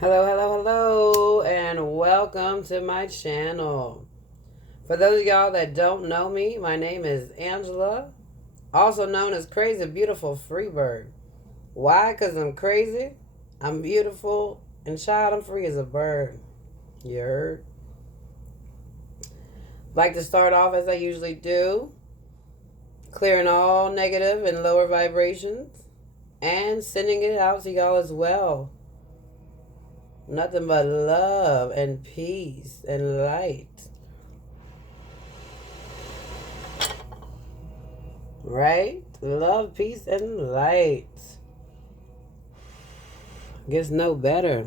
Hello, hello, hello, and welcome to my channel. For those of y'all that don't know me, my name is Angela, also known as Crazy Beautiful Freebird. Why? Because I'm crazy, I'm beautiful, and child, I'm free as a bird. You heard? Like to start off as I usually do, clearing all negative and lower vibrations, and sending it out to y'all as well. Nothing but love and peace and light. Right? Love, peace, and light. Gets no better.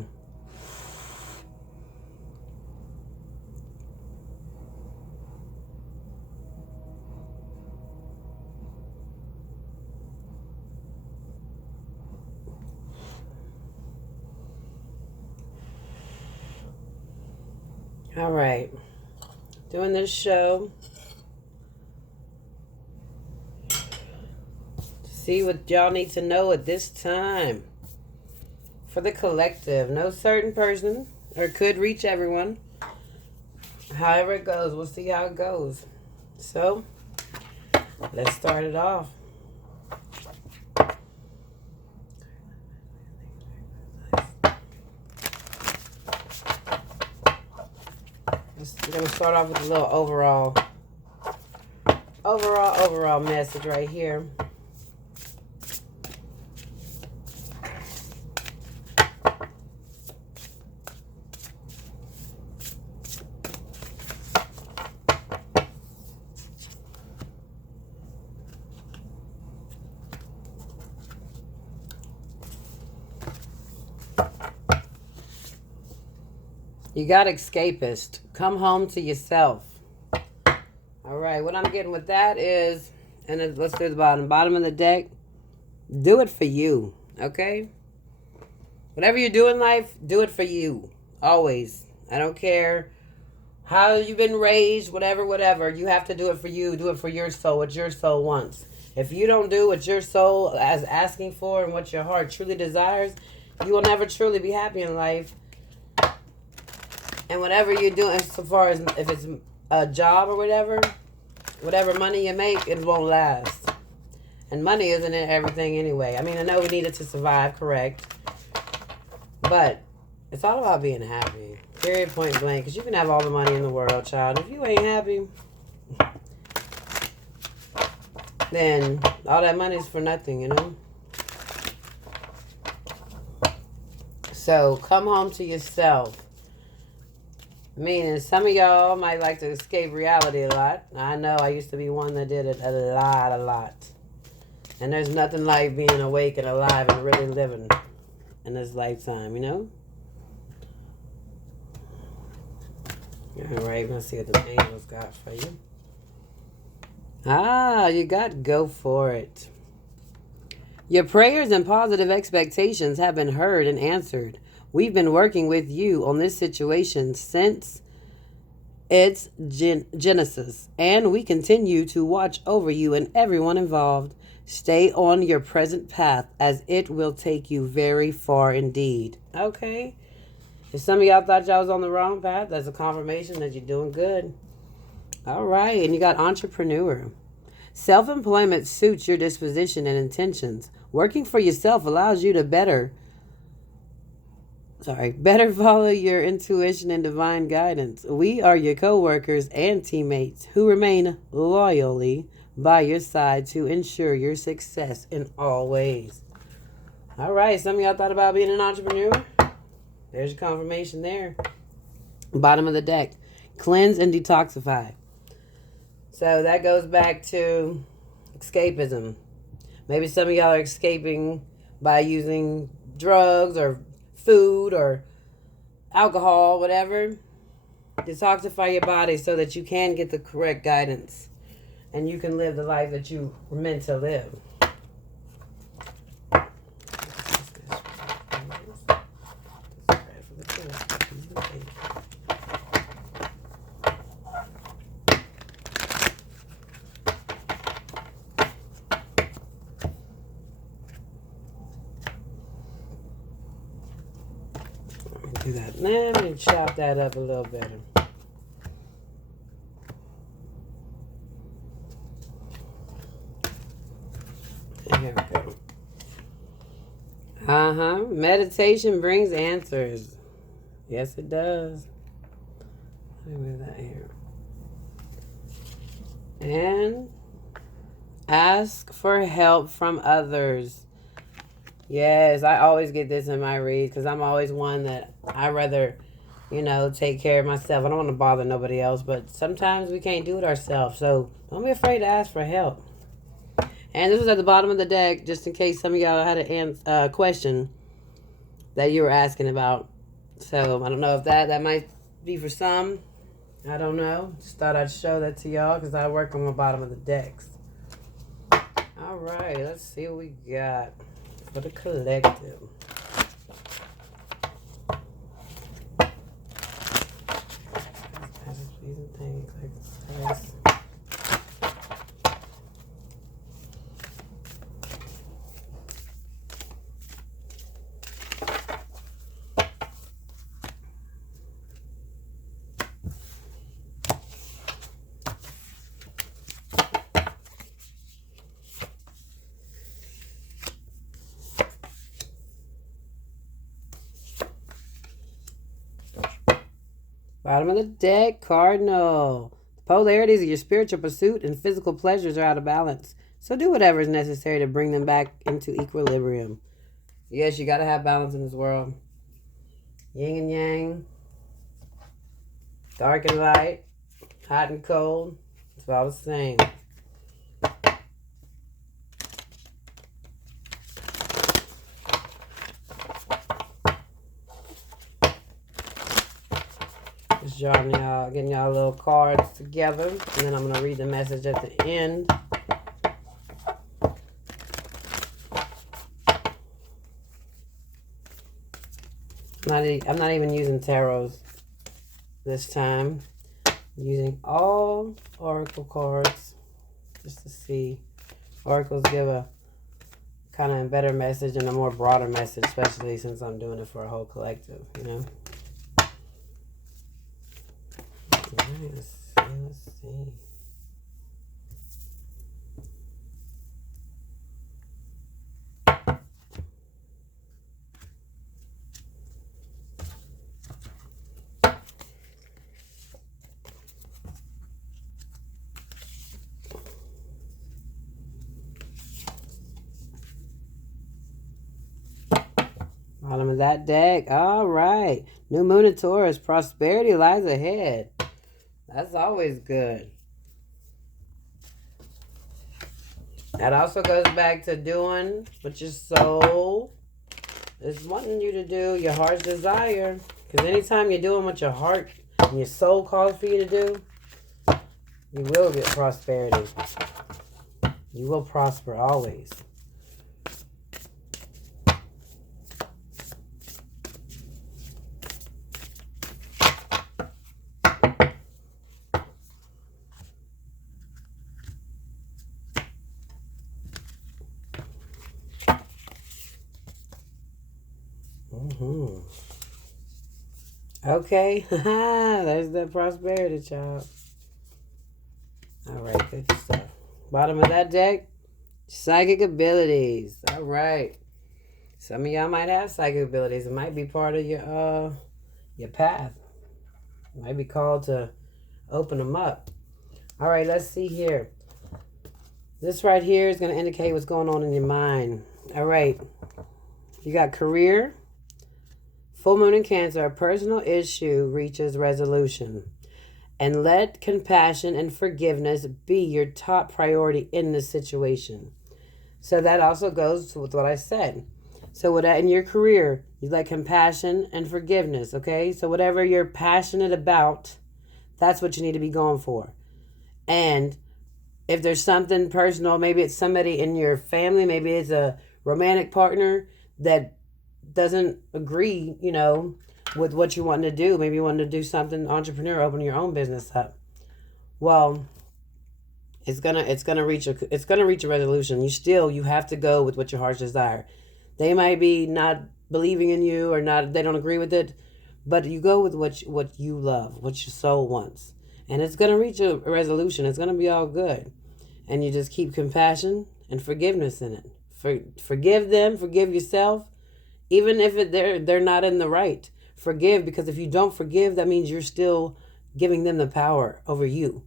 All right. Doing this show to see what y'all need to know at this time. For the collective, no certain person or could reach everyone. However it goes, we'll see how it goes. So, let's start it off. We're going to start off with a little overall message right here. You got escapist. Come home to yourself. All right, what I'm getting with that is, and then let's do the bottom of the deck. Do it for you, okay? Whatever you do in life, do it for you. Always. I don't care how you've been raised, whatever. You have to do it for you. Do it for your soul, what your soul wants. If you don't do what your soul is asking for and what your heart truly desires, you will never truly be happy in life. And whatever you're doing, so far as if it's a job or whatever money you make, it won't last. And money isn't everything anyway. I mean, I know we need it to survive, correct? But it's all about being happy. Period, point blank. Because you can have all the money in the world, child. If you ain't happy, then all that money is for nothing, you know? So come home to yourself. Meaning some of y'all might like to escape reality a lot. I know I used to be one that did it a lot. And there's nothing like being awake and alive and really living in this lifetime, you know? Alright, let's see what the angels got for you. You got go for it. Your prayers and positive expectations have been heard and answered. We've been working with you on this situation since its genesis, and we continue to watch over you and everyone involved. Stay on your present path as it will take you very far indeed. Okay? If some of y'all thought y'all was on the wrong path, that's a confirmation that you're doing good. All right, and you got entrepreneur. Self-employment suits your disposition and intentions. Working for yourself allows you to better follow your intuition and divine guidance. We are your co-workers and teammates who remain loyally by your side to ensure your success in all ways. All right, some of y'all thought about being an entrepreneur? There's your confirmation there. Bottom of the deck. Cleanse and detoxify. So that goes back to escapism. Maybe some of y'all are escaping by using drugs or food or alcohol, whatever. Detoxify your body so that you can get the correct guidance and you can live the life that you were meant to live. Do that. Let me chop that up a little better. Here we go. Meditation brings answers. Yes, it does. Let me move that here. And ask for help from others. Yes, I always get this in my reads because I'm always one that I rather, take care of myself. I don't want to bother nobody else, but sometimes we can't do it ourselves. So don't be afraid to ask for help. And this was at the bottom of the deck, just in case some of y'all had a question that you were asking about. So I don't know if that might be for some. I don't know. Just thought I'd show that to y'all because I work on the bottom of the decks. All right, let's see what we got for the collective. Bottom of the deck, Cardinal. The polarities of your spiritual pursuit and physical pleasures are out of balance. So do whatever is necessary to bring them back into equilibrium. Yes, you got to have balance in this world. Yin and yang. Dark and light. Hot and cold. It's all the same. Just drawing y'all, getting y'all little cards together, and then I'm gonna read the message at the end. I'm not even using tarots this time. I'm using all oracle cards just to see. Oracles give a kind of a better message and a more broader message, especially since I'm doing it for a whole collective, Let's see. Bottom of that deck. All right. New moon in Taurus. Prosperity lies ahead. That's always good. That also goes back to doing what your soul is wanting you to do, your heart's desire. Because anytime you're doing what your heart and your soul calls for you to do, you will get prosperity. You will prosper always. Okay, there's the prosperity, child. All right, good stuff. Bottom of that deck, psychic abilities. All right. Some of y'all might have psychic abilities. It might be part of your path. It might be called to open them up. All right, let's see here. This right here is going to indicate what's going on in your mind. All right. You got career. Full moon in Cancer, a personal issue reaches resolution. And let compassion and forgiveness be your top priority in this situation. So that also goes with what I said. So in your career, you let compassion and forgiveness, okay? So whatever you're passionate about, that's what you need to be going for. And if there's something personal, maybe it's somebody in your family, maybe it's a romantic partner that doesn't agree, with what you want to do. Maybe you want to do something entrepreneur, open your own business up. Well, it's gonna reach a resolution. You have to go with what your heart's desire. They might be not believing in you or not, they don't agree with it, But you go with what you love, what your soul wants. And it's going to reach a resolution. It's going to be all good. And you just keep compassion and forgiveness in it. Forgive them, forgive yourself, even if they're not in the right. Forgive, because if you don't forgive, that means you're still giving them the power over you.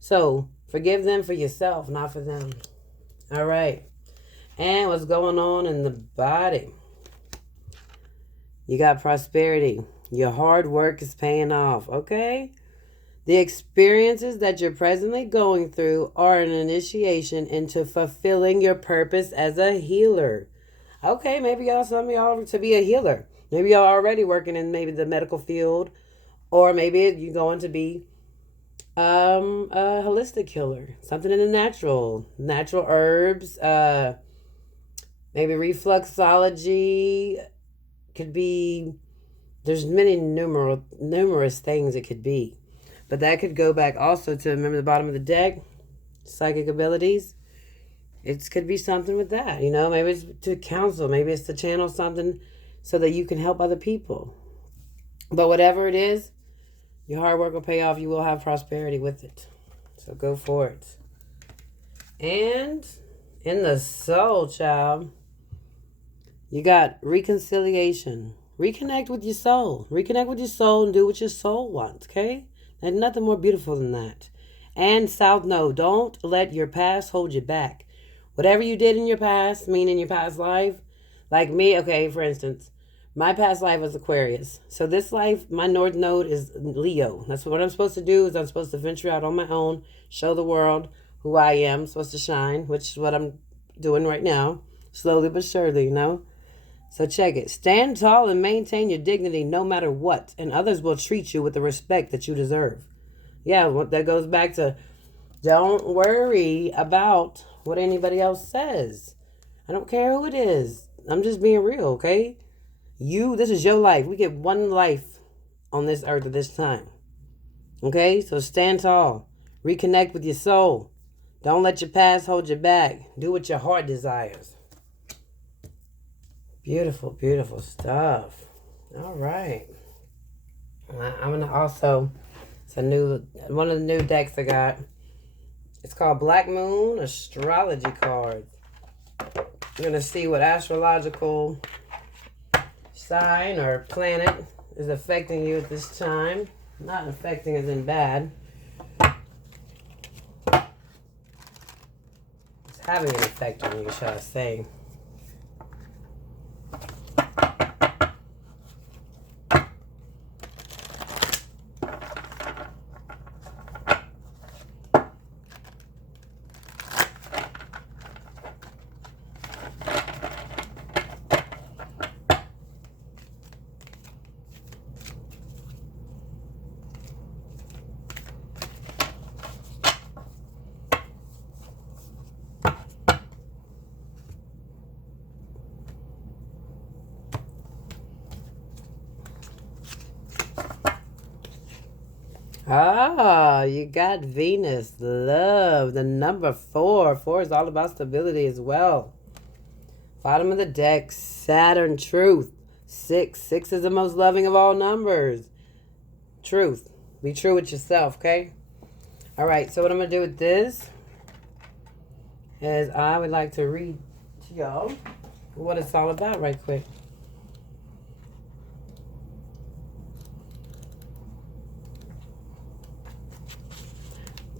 So forgive them for yourself, not for them. All right. And what's going on in the body? You got prosperity. Your hard work is paying off, okay? The experiences that you're presently going through are an initiation into fulfilling your purpose as a healer. Okay, maybe some of y'all to be a healer. Maybe y'all already working in maybe the medical field, or maybe you're going to be a holistic healer, something in the natural herbs, maybe reflexology. Could be, there's many numerous things it could be, but that could go back also to, remember the bottom of the deck, psychic abilities. It could be something with that, maybe it's to counsel, maybe it's to channel something so that you can help other people. But whatever it is, your hard work will pay off. You will have prosperity with it. So go for it. And in the soul, child, you got reconciliation. Reconnect with your soul. Reconnect with your soul and do what your soul wants, okay? There's nothing more beautiful than that. And South Node, don't let your past hold you back. Whatever you did in your past, meaning your past life, like me, okay, for instance, my past life was Aquarius. So this life, my North Node is Leo. That's what I'm supposed to do, is I'm supposed to venture out on my own, show the world who I am, I'm supposed to shine, which is what I'm doing right now, slowly but surely, So check it. Stand tall and maintain your dignity no matter what, and others will treat you with the respect that you deserve. Yeah, that goes back to, don't worry about what anybody else says. I don't care who it is. I'm just being real, okay? This is your life. We get one life on this earth at this time. Okay? So stand tall. Reconnect with your soul. Don't let your past hold you back. Do what your heart desires. Beautiful, beautiful stuff. All right. I'm going to also, it's one of the new decks I got. It's called Black Moon Astrology Cards. We're going to see what astrological sign or planet is affecting you at this time. Not affecting as in bad. It's having an effect on you, shall I say. Ah, you got Venus, love, the number 4. 4 is all about stability as well. Bottom of the deck, Saturn, truth. 6. 6 is the most loving of all numbers. Truth. Be true with yourself, okay? All right, so what I'm going to do with this is I would like to read to y'all what it's all about right quick.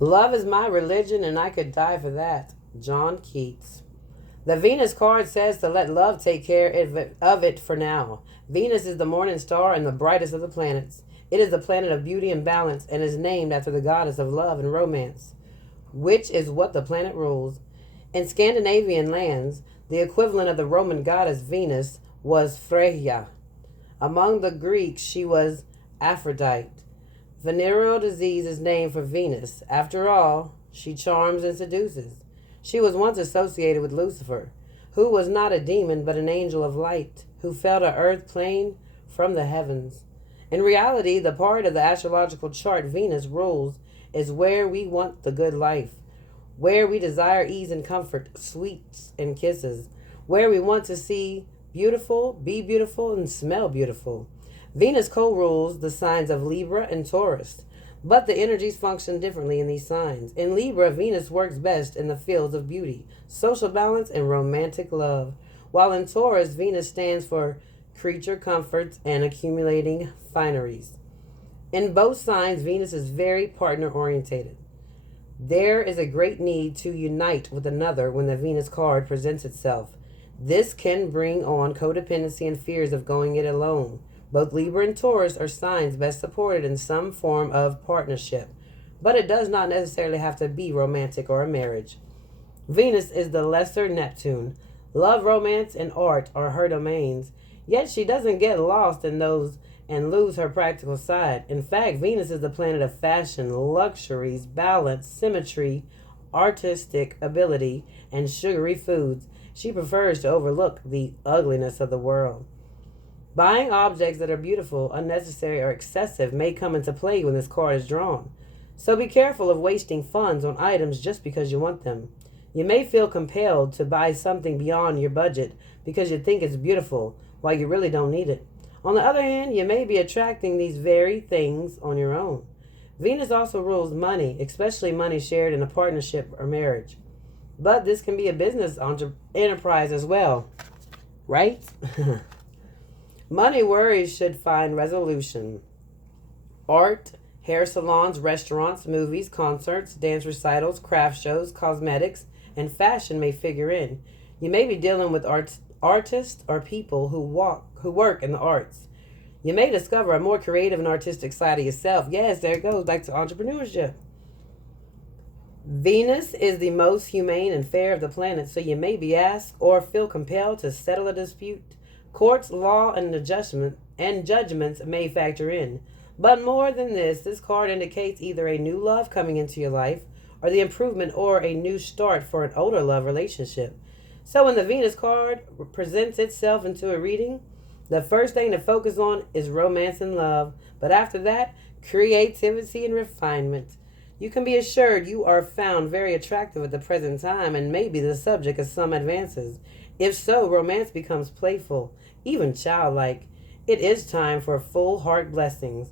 Love is my religion and I could die for that. John Keats. The Venus card says to let love take care of it for now. Venus is the morning star and the brightest of the planets. It is the planet of beauty and balance and is named after the goddess of love and romance, which is what the planet rules. In Scandinavian lands, the equivalent of the Roman goddess Venus was Freya. Among the Greeks, she was Aphrodite. Venereal disease is named for Venus. After all, she charms and seduces. She was once associated with Lucifer, who was not a demon but an angel of light, who fell to earth plane from the heavens. In reality, the part of the astrological chart Venus rules is where we want the good life, where we desire ease and comfort, sweets and kisses, where we want to see beautiful, be beautiful, and smell beautiful. Venus co-rules the signs of Libra and Taurus, but the energies function differently in these signs. In Libra, Venus works best in the fields of beauty, social balance, and romantic love, while in Taurus, Venus stands for creature comforts and accumulating fineries. In both signs, Venus is very partner-orientated. There is a great need to unite with another when the Venus card presents itself. This can bring on codependency and fears of going it alone. Both Libra and Taurus are signs best supported in some form of partnership, but it does not necessarily have to be romantic or a marriage. Venus is the lesser Neptune. Love, romance, and art are her domains, yet she doesn't get lost in those and lose her practical side. In fact, Venus is the planet of fashion, luxuries, balance, symmetry, artistic ability, and sugary foods. She prefers to overlook the ugliness of the world. Buying objects that are beautiful, unnecessary, or excessive may come into play when this card is drawn. So be careful of wasting funds on items just because you want them. You may feel compelled to buy something beyond your budget because you think it's beautiful while you really don't need it. On the other hand, you may be attracting these very things on your own. Venus also rules money, especially money shared in a partnership or marriage. But this can be a business enterprise as well, right? Money worries should find resolution. Art, hair salons, restaurants, movies, concerts, dance recitals, craft shows, cosmetics, and fashion may figure in. You may be dealing with artists or people who work in the arts. You may discover a more creative and artistic side of yourself. Yes, there it goes, back to entrepreneurship. Venus is the most humane and fair of the planets, so you may be asked or feel compelled to settle a dispute. Courts, law, and judgments may factor in. But more than this card indicates either a new love coming into your life or the improvement or a new start for an older love relationship. So when the Venus card presents itself into a reading, the first thing to focus on is romance and love, but after that, creativity and refinement. You can be assured you are found very attractive at the present time and may be the subject of some advances. If so, romance becomes playful, even childlike. It is time for full heart blessings.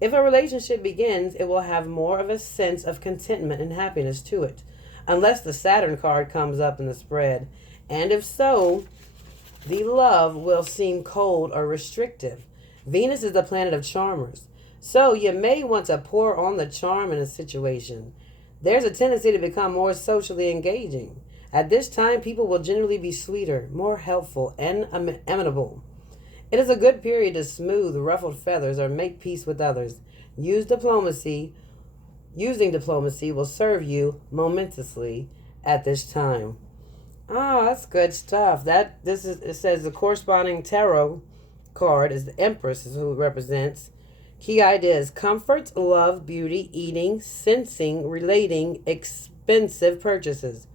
If a relationship begins, it will have more of a sense of contentment and happiness to it, unless the Saturn card comes up in the spread. And if so, the love will seem cold or restrictive. Venus is the planet of charmers, so you may want to pour on the charm in a situation. There's a tendency to become more socially engaging. At this time, people will generally be sweeter, more helpful, and amenable. It is a good period to smooth ruffled feathers or make peace with others. Using diplomacy will serve you momentously at this time. Oh, that's good stuff. It says the corresponding tarot card is the Empress, is who it represents. Key ideas: comfort, love, beauty, eating, sensing, relating, expensive purchases.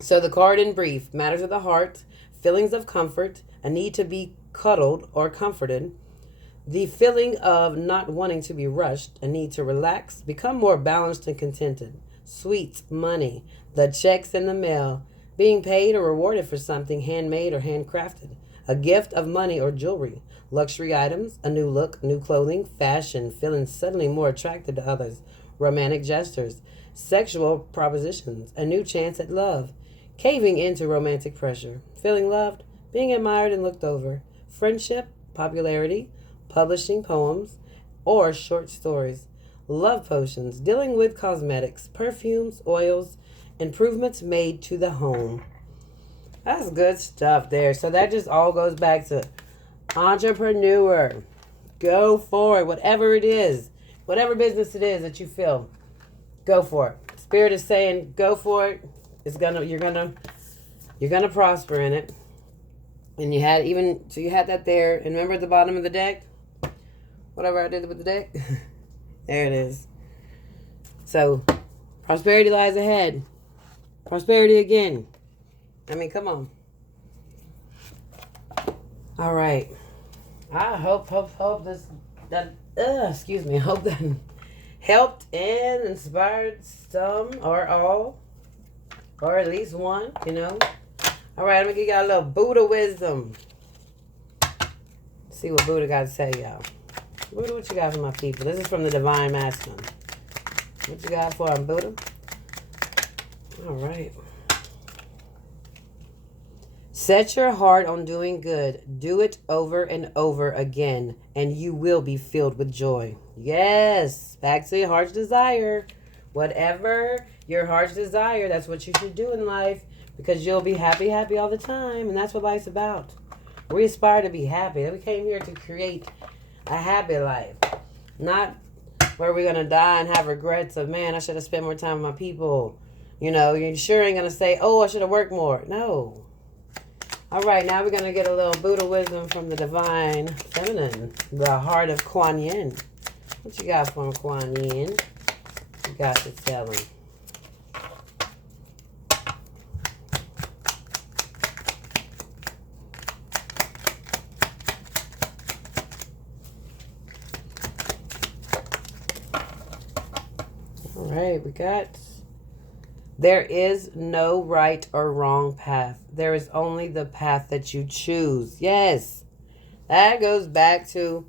So the card in brief: matters of the heart, feelings of comfort, a need to be cuddled or comforted, the feeling of not wanting to be rushed, a need to relax, become more balanced and contented, sweets, money, the checks in the mail, being paid or rewarded for something handmade or handcrafted, a gift of money or jewelry, luxury items, a new look, new clothing, fashion, feeling suddenly more attracted to others, romantic gestures, sexual propositions, a new chance at love, caving into romantic pressure, feeling loved, being admired and looked over, friendship, popularity, publishing poems or short stories, love potions, dealing with cosmetics, perfumes, oils, improvements made to the home. That's good stuff there. So that just all goes back to entrepreneur. Go for it. Whatever it is, whatever business it is that you feel, go for it. Spirit is saying go for it. You're gonna prosper in it. And you had that there. And remember at the bottom of the deck? Whatever I did with the deck. There it is. So prosperity lies ahead. Prosperity again. I mean, come on. All right. I hope hope that helped and inspired some or all, or at least one, All right, I'm going to give y'all a little Buddha wisdom. see what Buddha got to say, y'all. Buddha, what you got for my people? This is from the Divine Masculine. What you got for them, Buddha? All right. Set your heart on doing good. Do it over and over again, and you will be filled with joy. Yes, back to your heart's desire. Whatever your heart's desire, that's what you should do in life, because you'll be happy all the time, and that's what life's about. We aspire to be happy. We came here to create a happy life, not where we're going to die and have regrets of, man, I should have spent more time with my people. You know, you sure ain't going to say, oh, I should have worked more. No. All right, now we're going to get a little Buddha wisdom from the Divine Feminine, the heart of Kuan Yin. What you got for him, Kuan Yin? You got to tell him. All right, we got... There is no right or wrong path. There is only the path that you choose. Yes. That goes back to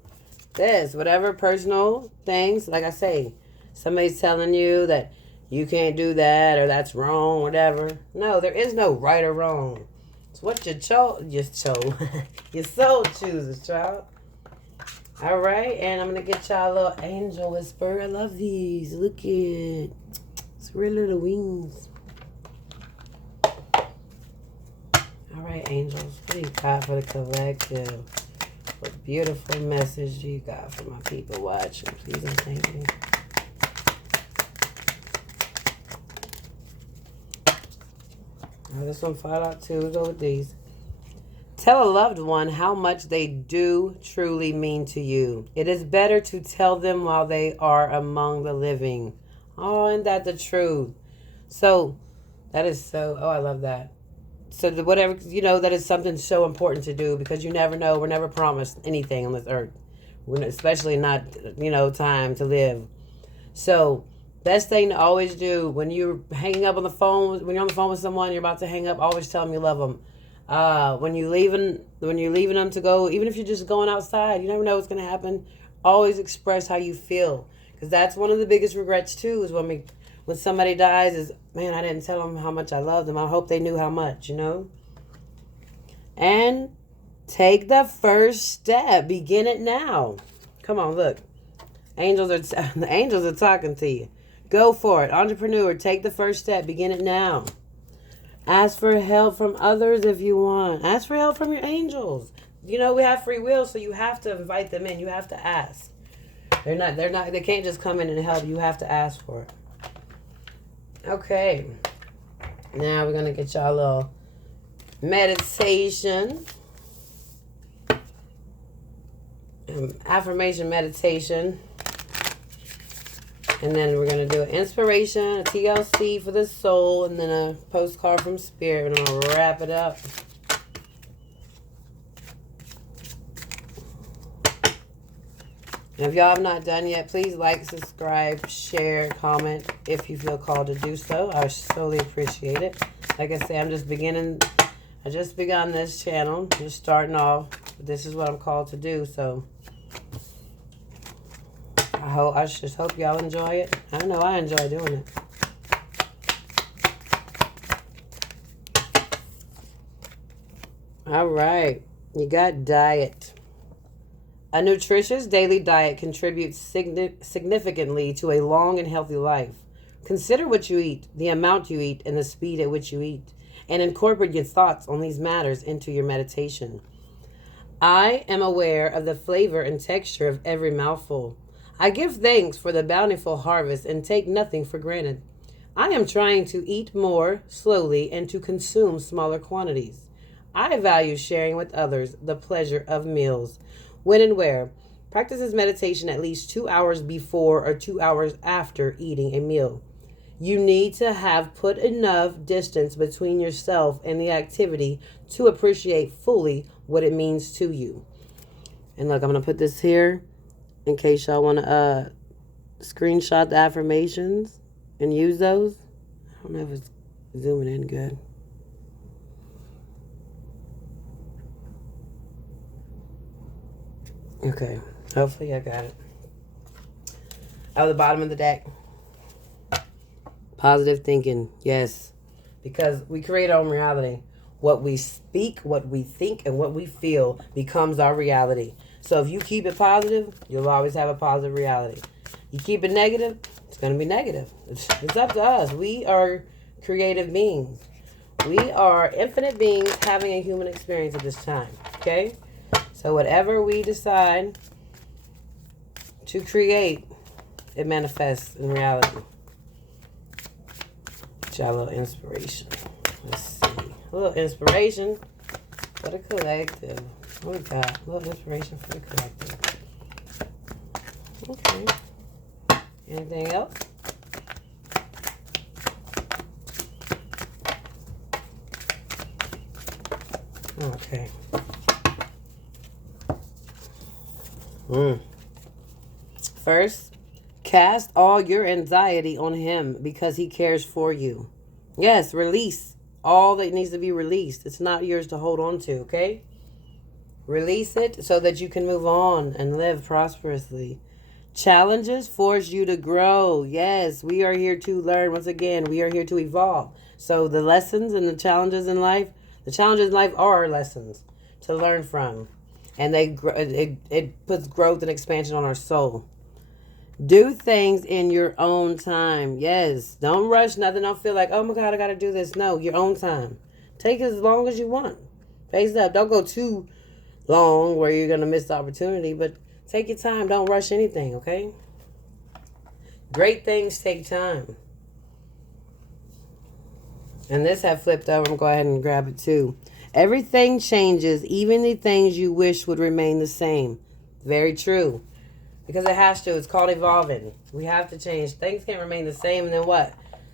this. Whatever personal things, like I say, somebody's telling you that you can't do that or that's wrong, whatever. No, there is no right or wrong. It's what your soul chooses, child. All right, and I'm going to get y'all a little angel whisper. I love these. Look at it. It's real little wings. All right, angels. What do you got for the collective? What beautiful message do you got for my people watching? Please and thank you. Oh, this one fought out too. We'll go with these. Tell a loved one how much they do truly mean to you. It is better to tell them while they are among the living. Oh, isn't that the truth? So, that is so... Oh, I love that. So, whatever, that is something so important to do, because you never know. We're never promised anything on this earth. Especially not, time to live. So, best thing to always do when you're hanging up on the phone, when you're on the phone with someone, you're about to hang up, always tell them you love them. When you're leaving them to go, even if you're just going outside, you never know what's going to happen. Always express how you feel. Because that's one of the biggest regrets, too, is when somebody dies is, man, I didn't tell them how much I loved them. I hope they knew how much, And take the first step. Begin it now. Come on, look. The angels are talking to you. Go for it. Entrepreneur, take the first step. Begin it now. Ask for help from others if you want. Ask for help from your angels. We have free will, so you have to invite them in. You have to ask. They can't just come in and help. You have to ask for it. Okay. Now we're going to get y'all a little meditation. Affirmation meditation. And then we're going to do an inspiration, a TLC for the soul, and then a postcard from Spirit. And I'm going to wrap it up. And if y'all have not done yet, please like, subscribe, share, comment if you feel called to do so. I solely appreciate it. Like I say, I just begun this channel. Just starting off. This is what I'm called to do. So I just hope y'all enjoy it. I know I enjoy doing it. All right. You got diet. A nutritious daily diet contributes significantly to a long and healthy life. Consider what you eat, the amount you eat, and the speed at which you eat, and incorporate your thoughts on these matters into your meditation. I am aware of the flavor and texture of every mouthful. I give thanks for the bountiful harvest and take nothing for granted. I am trying to eat more slowly and to consume smaller quantities. I value sharing with others the pleasure of meals. When and where. Practice this meditation at least 2 hours before or 2 hours after eating a meal. You need to have put enough distance between yourself and the activity to appreciate fully what it means to you. And look, I'm going to put this here in case y'all want to screenshot the affirmations and use those. I don't know if it's zooming in good. Okay. Hopefully I got it. At the bottom of the deck. Positive thinking. Yes. Because we create our own reality. What we speak, what we think, and what we feel becomes our reality. So if you keep it positive, you'll always have a positive reality. You keep it negative, it's going to be negative. It's up to us. We are creative beings. We are infinite beings having a human experience at this time. Okay? So whatever we decide to create, it manifests in reality. Got a little inspiration. Let's see. A little inspiration for the collective. What we got? A little inspiration for the collective. Okay. Anything else? Okay. First, cast all your anxiety on him because he cares for you. Yes, release all that needs to be released. It's not yours to hold on to, okay? Release it so that you can move on and live prosperously. Challenges force you to grow. Yes, we are here to learn. Once again, we are here to evolve. So the lessons and the challenges in life are our lessons to learn from. And it puts growth and expansion on our soul. Do things in your own time. Yes. Don't rush nothing. Don't feel like, oh my God, I got to do this. No, your own time. Take as long as you want. Face up. Don't go too long where you're going to miss the opportunity, but take your time. Don't rush anything, okay? Great things take time. And this had flipped over. I'm going to go ahead and grab it too. Everything changes, even the things you wish would remain the same. Very true. Because it has to. It's called evolving. We have to change. Things can't remain the same, and then what?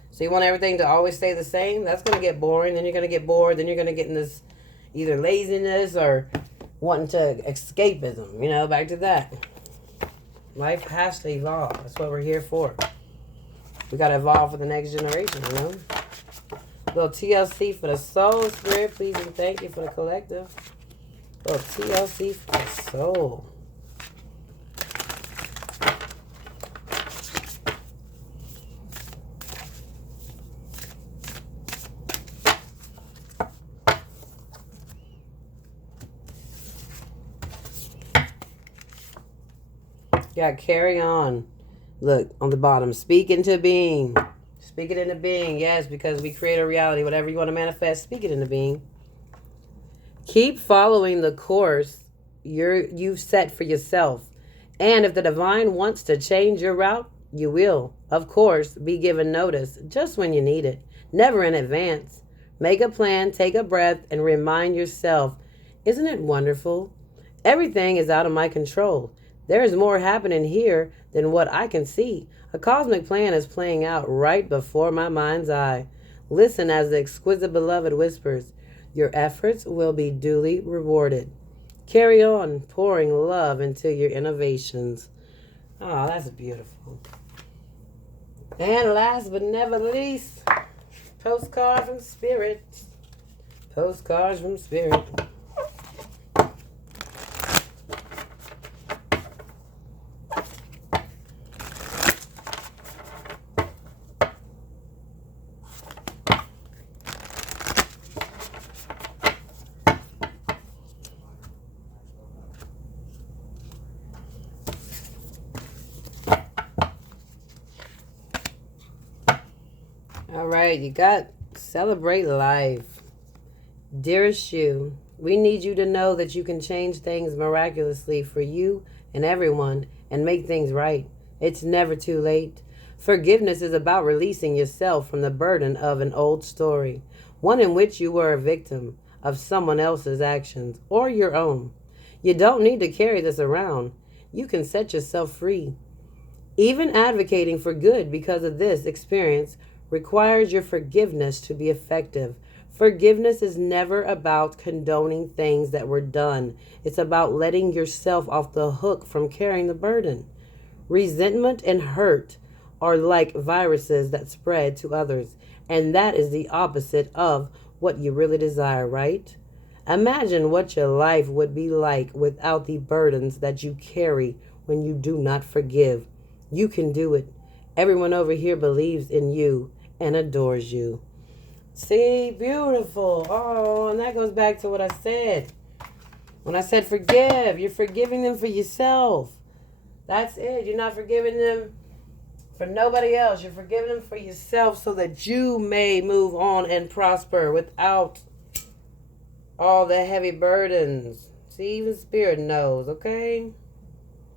So you want everything to always stay the same? That's going to get boring. Then you're going to get bored. Then you're going to get in this either laziness or wanting to escapism. You know, back to that. Life has to evolve. That's what we're here for. We got to evolve for the next generation, you know? A little TLC for the soul, spirit, please, and thank you for the collective. A little TLC for the soul. Yeah, carry on. Look, on the bottom. Speak into being. Speak it into being. Yes, because we create a reality. Whatever you want to manifest, speak it into being. Keep following the course you've set for yourself. And if the divine wants to change your route, you will, of course, be given notice just when you need it. Never in advance. Make a plan, take a breath, and remind yourself, isn't it wonderful? Everything is out of my control. There is more happening here than what I can see. A cosmic plan is playing out right before my mind's eye. Listen as the exquisite beloved whispers, your efforts will be duly rewarded. Carry on pouring love into your innovations. Oh, that's beautiful. And last but never least, postcard from Spirit. Postcards from Spirit. All right, you got celebrate life. Dearest you, we need you to know that you can change things miraculously for you and everyone and make things right. It's never too late. Forgiveness is about releasing yourself from the burden of an old story, one in which you were a victim of someone else's actions or your own. You don't need to carry this around. You can set yourself free. Even advocating for good because of this experience requires your forgiveness to be effective. Forgiveness is never about condoning things that were done. It's about letting yourself off the hook from carrying the burden. Resentment and hurt are like viruses that spread to others, and that is the opposite of what you really desire, right? Imagine what your life would be like without the burdens that you carry when you do not forgive. You can do it. Everyone over here believes in you and adores you. See, beautiful. Oh, and that goes back to what I said. When I said forgive, you're forgiving them for yourself. That's it. You're not forgiving them for nobody else. You're forgiving them for yourself so that you may move on and prosper without all the heavy burdens. See, even spirit knows, okay?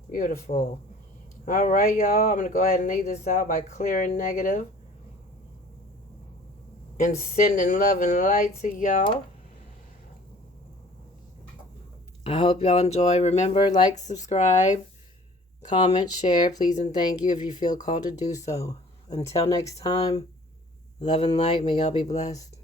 Beautiful. All right, y'all. I'm going to go ahead and leave this out by clearing negative and sending love and light to y'all. I hope y'all enjoy. Remember, like, subscribe, comment, share, please, and thank you if you feel called to do so. Until next time, love and light. May y'all be blessed.